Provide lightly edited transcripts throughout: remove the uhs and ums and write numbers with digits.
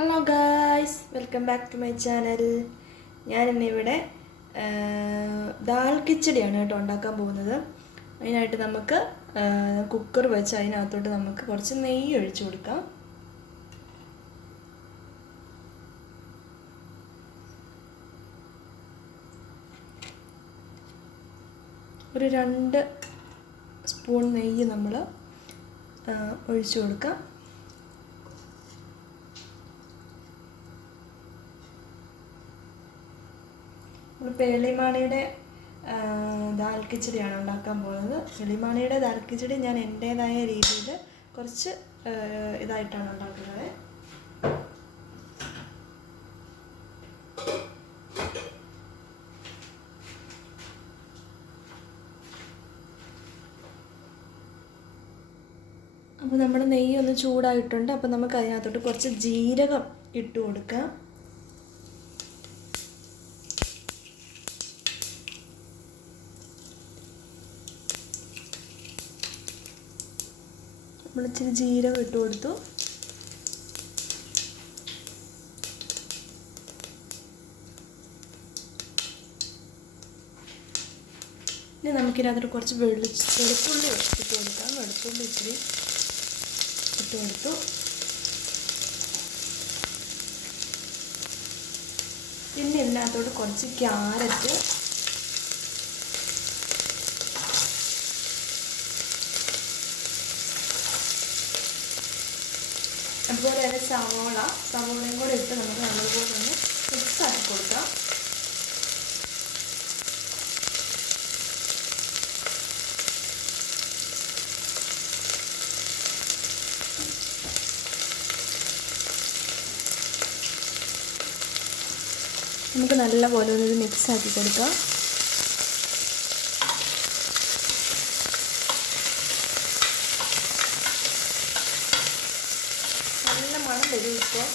Hello guys, welcome back to my channel. ഞാനിന്നിവിടെ ദാൽ കിച്ചടിയാണ് കേട്ടോ ഉണ്ടാക്കാൻ പോകുന്നത്. അതിനായിട്ട് നമുക്ക് കുക്കർ വെച്ച് അതിനകത്തോട്ട് നമുക്ക് കുറച്ച് നെയ്യ് ഒഴിച്ചു കൊടുക്കാം. ഒരു 2 സ്പൂൺ നെയ്യ് നമ്മൾ ഒഴിച്ചു കൊടുക്കാം. എളിമാണിയുടെ ദാൽ കിച്ചടിയാണ് ഉണ്ടാക്കാൻ പോകുന്നത്. എളിമാണിയുടെ ദാൽ കിച്ചടി ഞാൻ എൻ്റേതായ രീതിയിൽ കുറച്ച് ഇതായിട്ടാണ് ഉണ്ടാക്കുന്നത്. അപ്പോൾ നമ്മുടെ നെയ്യ് ഒന്ന് ചൂടായിട്ടുണ്ട്. അപ്പോൾ നമുക്ക് അതിനകത്തോട്ട് കുറച്ച് ജീരകം ഇട്ട് കൊടുക്കാം. നമ്മൾ ഇച്ചിരി ജീരകം ഇട്ട് കൊടുത്തു. ഇനി നമുക്കിതിനകത്തോട്ട് കുറച്ച് വെളുത്തുള്ളി ഇട്ട് കൊടുക്കാം. വെളുത്തുള്ളി ഇച്ചിരി ഇട്ട് കൊടുത്തു. പിന്നെ ഇതിനകത്തോട്ട് കുറച്ച് ക്യാരറ്റ്, അതുപോലെ തന്നെ സവോളയും കൂടെ ഇട്ട് നമുക്ക് നല്ലതുപോലെ ഒന്ന് മിക്സ് ആക്കി കൊടുക്കാം. നമുക്ക് നല്ലപോലെ ഒന്ന് മിക്സ് ആക്കി കൊടുക്കാം. നല്ല മണം വരും. ഇപ്പോൾ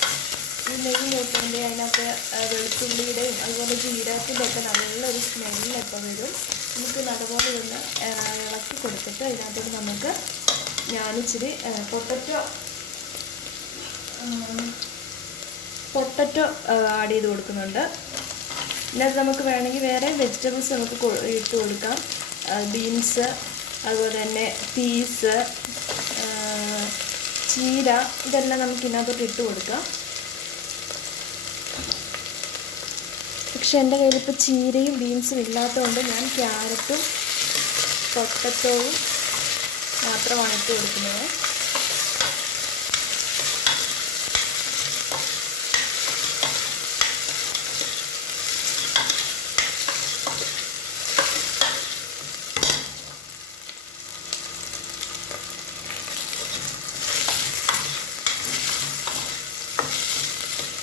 ഈ നെയ്യ് മൂത്തതിൻ്റെ അതിനകത്ത് വെളുത്തുള്ളിയുടെയും അതുപോലെ ജീരകത്തിൻ്റെ ഒക്കെ നല്ലൊരു സ്മെല്ല് ഇപ്പോൾ വരും. നമുക്ക് നല്ലപോലെ ഒന്ന് ഇളക്കി കൊടുത്തിട്ട് അതിനകത്തോട്ട് നമുക്ക് ഞാനിച്ചിരി പൊട്ടറ്റോ ആഡ് ചെയ്ത് കൊടുക്കുന്നുണ്ട്. ഇതിനകത്ത് നമുക്ക് വേണമെങ്കിൽ വേറെ വെജിറ്റബിൾസ് നമുക്ക് ഇട്ട് കൊടുക്കാം. ബീൻസ്, അതുപോലെ തന്നെ പീസ്, ചീര, ഇതെല്ലാം നമുക്ക് ഇതിനകത്തോട്ട് ഇട്ട് കൊടുക്കാം. പക്ഷെ എൻ്റെ കയ്യിൽ ഇപ്പോൾ ചീരയും ബീൻസും ഇല്ലാത്തതുകൊണ്ട് ഞാൻ ക്യാരറ്റും പൊട്ടറ്റോവും മാത്രമാണ് ഇട്ട് കൊടുക്കുന്നത്.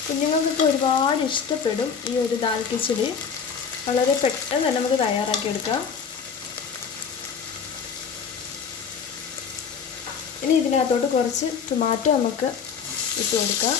കുഞ്ഞുങ്ങൾക്കൊക്കെ ഒരുപാട് ഇഷ്ടപ്പെടും ഈ ഒരു ദാൽ കിച്ചടി. വളരെ പെട്ടെന്ന് തന്നെ നമുക്ക് തയ്യാറാക്കിയെടുക്കാം. ഇനി ഇതിനകത്തോട്ട് കുറച്ച് ടൊമാറ്റോ നമുക്ക് ഇട്ട് കൊടുക്കാം.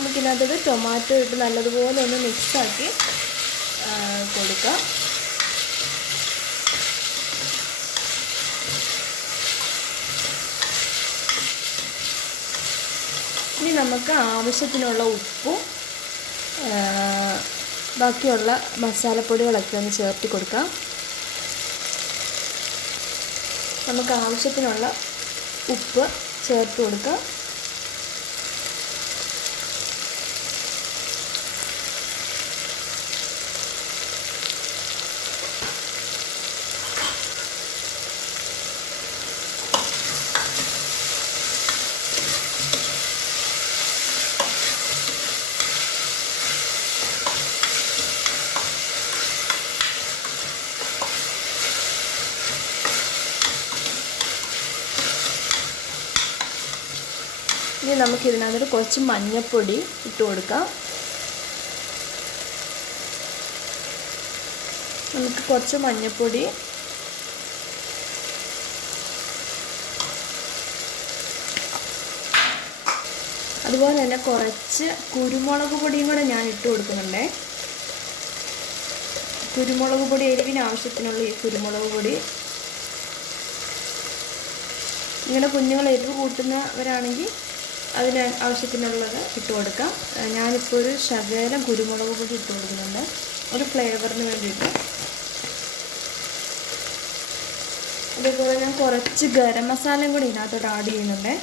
നമുക്കിതിനകത്ത് ടൊമാറ്റോ ഇട്ട് നല്ലതുപോലെ ഒന്ന് മിക്സാക്കി കൊടുക്കാം. ഇനി നമുക്ക് ആവശ്യത്തിനുള്ള ഉപ്പും ബാക്കിയുള്ള മസാലപ്പൊടികളൊക്കെ ഒന്ന് ചേർത്ത് കൊടുക്കാം. നമുക്ക് ആവശ്യത്തിനുള്ള ഉപ്പ് ചേർത്ത് കൊടുക്കാം. ഇനി നമുക്കിതിനകത്ത് കുറച്ച് മഞ്ഞൾപ്പൊടി ഇട്ട് കൊടുക്കാം. നമുക്ക് കുറച്ച് മഞ്ഞൾപ്പൊടി, അതുപോലെ തന്നെ കുറച്ച് കുരുമുളക് പൊടിയും കൂടെ ഞാൻ ഇട്ട് കൊടുക്കുന്നുണ്ടേ. കുരുമുളക് പൊടി, എരിവിന് ആവശ്യത്തിനുള്ള ഈ കുരുമുളക് പൊടി. നിങ്ങളുടെ കുഞ്ഞുങ്ങൾ എരിവ് കൂട്ടുന്നവരാണെങ്കിൽ അതിന് ആവശ്യത്തിനുള്ളത് ഇട്ട് കൊടുക്കാം. ഞാനിപ്പോൾ ഒരു ശകലം കുരുമുളക് പൊടി ഇട്ട് കൊടുക്കുന്നുണ്ട്, ഒരു ഫ്ലേവറിന് വേണ്ടിയിട്ട്. അതേപോലെ ഞാൻ കുറച്ച് ഗരം മസാലയും കൂടി ഇതിനകത്തോട്ട് ആഡ് ചെയ്യുന്നുണ്ട്.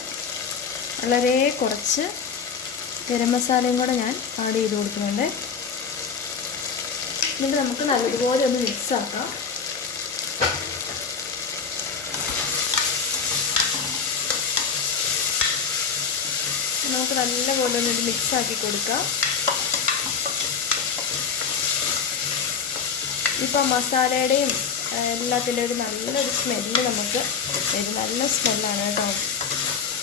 വളരെ കുറച്ച് ഗരം മസാലയും കൂടെ ഞാൻ ആഡ് ചെയ്ത് കൊടുക്കുന്നുണ്ട്. എന്നിട്ട് നമുക്ക് നല്ലതുപോലെ ഒന്ന് മിക്സാക്കാം. നമുക്ക് നല്ലപോലെ ഒന്ന് മിക്സാക്കി കൊടുക്കാം. ഇപ്പം മസാലയുടെയും എല്ലാത്തിൻ്റെയും ഒരു നല്ലൊരു സ്മെല്ല് നമുക്ക് വരും. നല്ല സ്മെല്ലാണ് കേട്ടോ.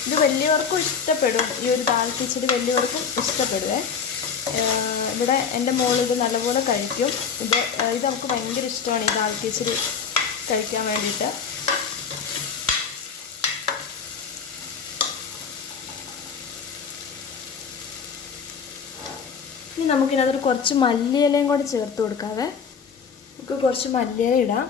ഇത് വലിയവർക്കും ഇഷ്ടപ്പെടും. ഈ ഒരു ദാൽ കിച്ചടി വലിയവർക്കും ഇഷ്ടപ്പെടുവേ. ഇവിടെ എൻ്റെ മോൾ ഇത് നല്ലപോലെ കഴിക്കും. ഇത് നമുക്ക് ഭയങ്കര ഇഷ്ടമാണ് ഈ ദാൽ കിച്ചടി കഴിക്കാൻ വേണ്ടിയിട്ട്. ഇനി നമുക്കിനകത്തൊരു കുറച്ച് മല്ലിയിലയും കൂടി ചേർത്ത് കൊടുക്കാവേ. നമുക്ക് കുറച്ച് മല്ലിയില ഇടാം.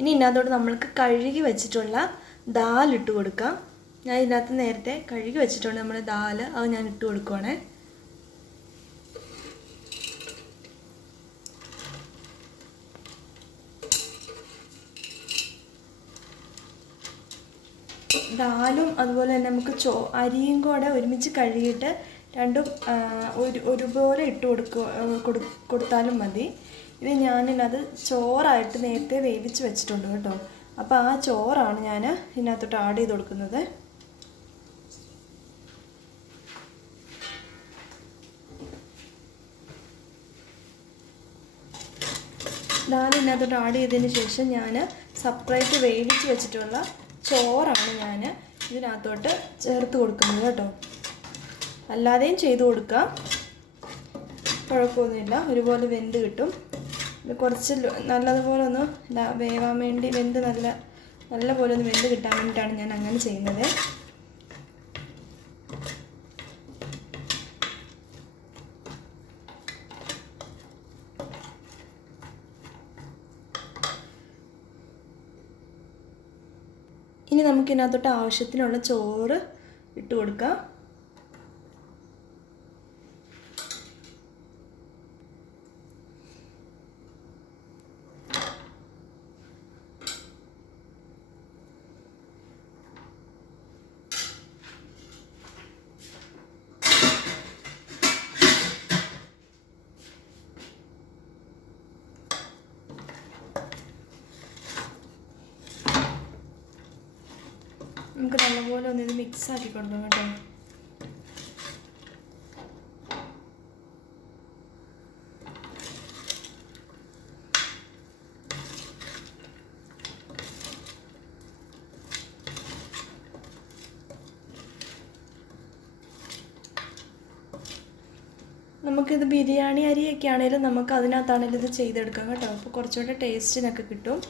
ഇനി ഇതിനകത്തോട്ട് നമ്മൾക്ക് കഴുകി വെച്ചിട്ടുള്ള ദാൽ ഇട്ട് കൊടുക്കാം. ഞാൻ ഇതിനകത്ത് നേരത്തെ കഴുകി വെച്ചിട്ടുണ്ട് നമ്മുടെ ദാൽ, അത് ഞാൻ ഇട്ട് കൊടുക്കുവാണേ. ദാലും അതുപോലെ തന്നെ നമുക്ക് അരിയും കൂടെ ഒരുമിച്ച് കഴുകിയിട്ട് രണ്ടും ഒരുപോലെ ഇട്ട് കൊടുത്താലും മതി. ഇത് ഞാനിത് ചോറായിട്ട് നേരത്തെ വേവിച്ച് വെച്ചിട്ടുണ്ട് കേട്ടോ. അപ്പോൾ ആ ചോറാണ് ഞാൻ ഇതിനകത്തോട്ട് ആഡ് ചെയ്ത് കൊടുക്കുന്നത്. ദാൽ ഇതിനകത്തോട്ട് ആഡ് ചെയ്തതിന് ശേഷം ഞാൻ സെപ്പറേറ്റ് വേവിച്ച് വെച്ചിട്ടുള്ള ചോറാണ് ഞാൻ ഇതിനകത്തോട്ട് ചേർത്ത് കൊടുക്കുന്നത് കേട്ടോ. അല്ലാതെയും ചെയ്ത് കൊടുക്കാം, കുഴപ്പമൊന്നുമില്ല. ഒരുപോലെ വെന്ത് കിട്ടും. കുറച്ച് നല്ലതുപോലെ ഒന്ന് വേവാൻ വേണ്ടി നല്ല പോലെ ഒന്ന് വെന്ത് കിട്ടാൻ വേണ്ടിയിട്ടാണ് ഞാൻ അങ്ങനെ ചെയ്യുന്നത്. ഇനി നമുക്കിതിനകത്തോട്ട് ആവശ്യത്തിനുള്ള ചോറ് ഇട്ട് കൊടുക്കാം. നമുക്ക് നല്ലപോലെ ഒന്ന് ഇത് മിക്സ് ആക്കി കൊടുക്കാം കേട്ടോ. നമുക്കിത് ബിരിയാണി അരിയൊക്കെ ആണെങ്കിലും നമുക്ക് അതിനകത്താണെങ്കിലും ഇത് ചെയ്തെടുക്കാം കേട്ടോ. അപ്പോൾ കുറച്ചുകൂടെ ടേസ്റ്റിനൊക്കെ കിട്ടും.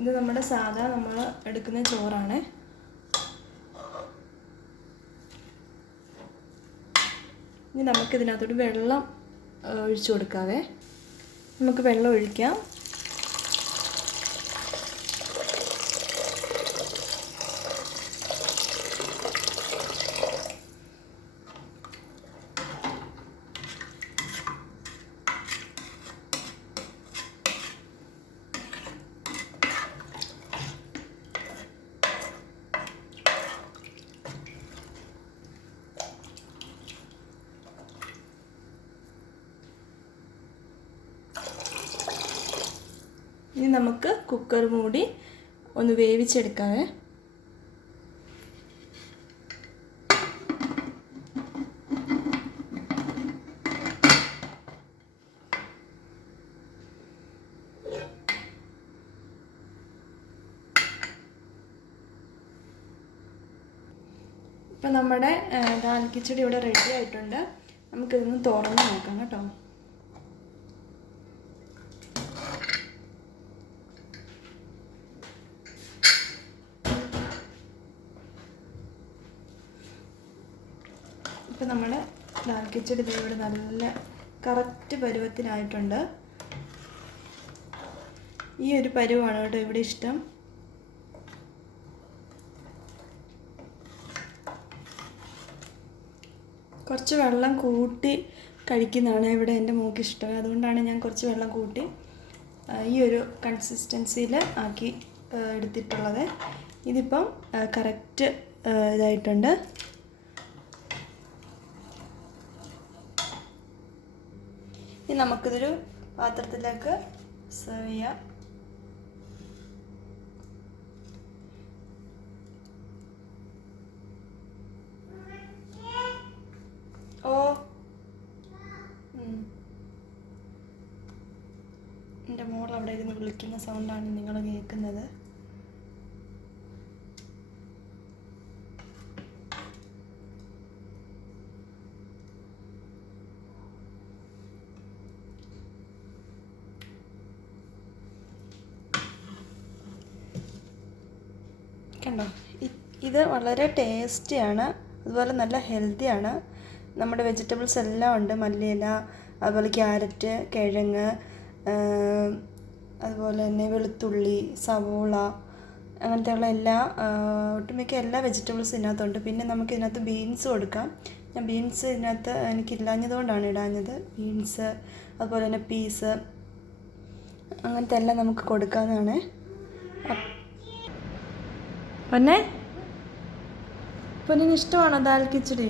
ഇത് നമ്മുടെ സാധാ നമ്മൾ എടുക്കുന്ന ചോറാണ്. ഇനി നമുക്കിതിനകത്തോട്ട് വെള്ളം ഒഴിച്ചു കൊടുക്കാവേ. നമുക്ക് വെള്ളം ഒഴിക്കാം. ഇനി നമുക്ക് കുക്കർ മൂടി ഒന്ന് വേവിച്ചെടുക്കാവേ. ഇപ്പം നമ്മുടെ ദാൽ കിച്ചടി ഇവിടെ റെഡി ആയിട്ടുണ്ട്. നമുക്കിതൊന്ന് തുറന്ന് നോക്കാം കേട്ടോ. ഇപ്പം നമ്മുടെ ദാൽ കിച്ചടി ഇവിടെ നല്ല കറക്റ്റ് പരുവത്തിനായിട്ടുണ്ട്. ഈ ഒരു പരുവാണ് കേട്ടോ ഇവിടെ ഇഷ്ടം. കുറച്ച് വെള്ളം കൂട്ടി കഴിക്കുന്നതാണ് ഇവിടെ എൻ്റെ മോൾക്ക് ഇഷ്ടം. അതുകൊണ്ടാണ് ഞാൻ കുറച്ച് വെള്ളം കൂട്ടി ഈ ഒരു കൺസിസ്റ്റൻസിയിൽ ആക്കി എടുത്തിട്ടുള്ളത്. ഇതിപ്പം കറക്റ്റ് ഇതായിട്ടുണ്ട്. ഇനി നമുക്കിതൊരു പാത്രത്തിലേക്ക് സെർവ് ചെയ്യാം. എൻ്റെ മോൾ അവിടെ ഇരുന്ന് വിളിക്കുന്ന സൗണ്ടാണ് നിങ്ങൾ കേൾക്കുന്നത്. കണ്ടോ, ഇത് വളരെ ടേസ്റ്റിയാണ്, അതുപോലെ നല്ല ഹെൽത്തിയാണ്. നമ്മുടെ വെജിറ്റബിൾസ് എല്ലാം ഉണ്ട്. മല്ലിയില, അതുപോലെ ക്യാരറ്റ്, കിഴങ്ങ്, അതുപോലെ തന്നെ വെളുത്തുള്ളി, സവോള, അങ്ങനത്തെയുള്ള ഒട്ടുമിക്ക എല്ലാ വെജിറ്റബിൾസും ഇതിനകത്തുണ്ട്. പിന്നെ നമുക്ക് ഇതിനകത്ത് ബീൻസ് കൊടുക്കാം. ഞാൻ ബീൻസ് ഇതിനകത്ത് എനിക്കില്ലാഞ്ഞതുകൊണ്ടാണ് ഇടാഞ്ഞത്. ബീൻസ്, അതുപോലെ തന്നെ പീസ്, അങ്ങനത്തെ എല്ലാം നമുക്ക് കൊടുക്കാവുന്നതാണ്. പൊന്നിന് ഇഷ്ടമാണോ ദാൽ കിച്ചടി?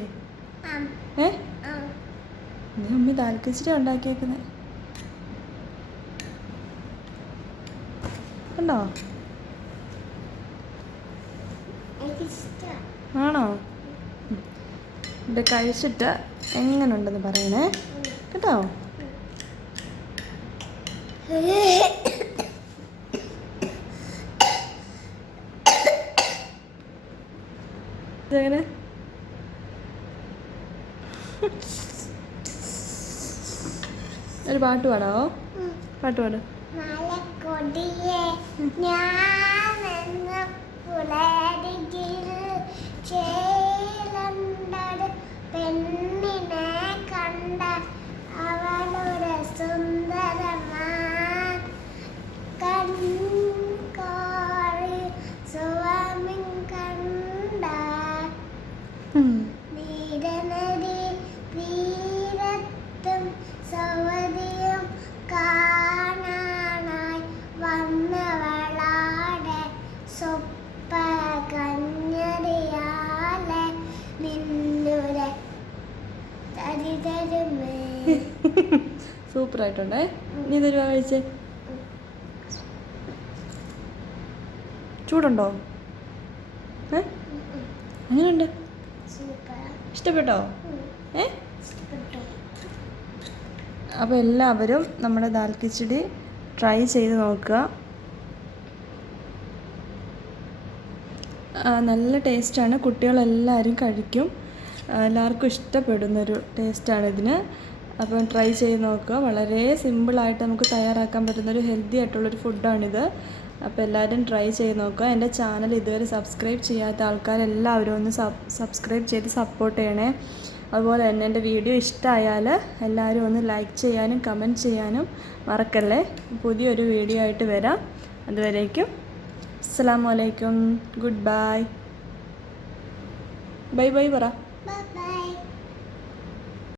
അമ്മി ദാൽ കിച്ചടി ഉണ്ടാക്കിയേക്കുന്നത് കണ്ടോ? ആണോ? ഇത് കഴിച്ചിട്ട് എങ്ങനെയുണ്ടെന്ന് പറയണേ കേട്ടോ. ഇതെങ്ങനെ? ഒരു പാട്ട് പാടാവോ? പാട്ട് പാടും. പെണ്ണിനെ കണ്ട അവളുടെ സുന്ദരമാൻ കൺകാളി സ്വാമി കണ്ട നീരനദി തീരത്തും സവതിയും കാണാനായി വന്നവളാടെ സ്വപ്പ കഞ്ഞറിയാലെ നിന്നുരെ തരിതരുമേ. സൂപ്പറായിട്ടുണ്ടേ. നീ തരുവാ കഴിച്ചേ. ചൂടുണ്ടോ? അങ്ങനെയുണ്ട്. ഇഷ്ടപ്പെട്ടോ? അപ്പോൾ എല്ലാവരും നമ്മുടെ ദാൽ കിച്ചടി ട്രൈ ചെയ്ത് നോക്കുക. നല്ല ടേസ്റ്റാണ്. കുട്ടികളെല്ലാവരും കഴിക്കും. എല്ലാവർക്കും ഇഷ്ടപ്പെടുന്നൊരു ടേസ്റ്റാണ് ഇതിന്. അപ്പം ട്രൈ ചെയ്ത് നോക്കുക. വളരെ സിമ്പിളായിട്ട് നമുക്ക് തയ്യാറാക്കാൻ പറ്റുന്നൊരു ഹെൽത്തി ആയിട്ടുള്ളൊരു ഫുഡാണിത്. അപ്പോൾ എല്ലാവരും ട്രൈ ചെയ്ത് നോക്കുക. എൻ്റെ ചാനൽ ഇതുവരെ സബ്സ്ക്രൈബ് ചെയ്യാത്ത ആൾക്കാരെല്ലാവരും ഒന്ന് സബ്സ്ക്രൈബ് ചെയ്ത് സപ്പോർട്ട് ചെയ്യണേ. അതുപോലെ തന്നെ എൻ്റെ വീഡിയോ ഇഷ്ടമായാൽ എല്ലാവരും ഒന്ന് ലൈക്ക് ചെയ്യാനും കമൻറ്റ് ചെയ്യാനും മറക്കല്ലേ. പുതിയൊരു വീഡിയോ ആയിട്ട് വരാം. അതുവരേക്കും അസ്സലാമു അലൈക്കും. Good bye. ബൈ ബൈ പറ. ബൈ.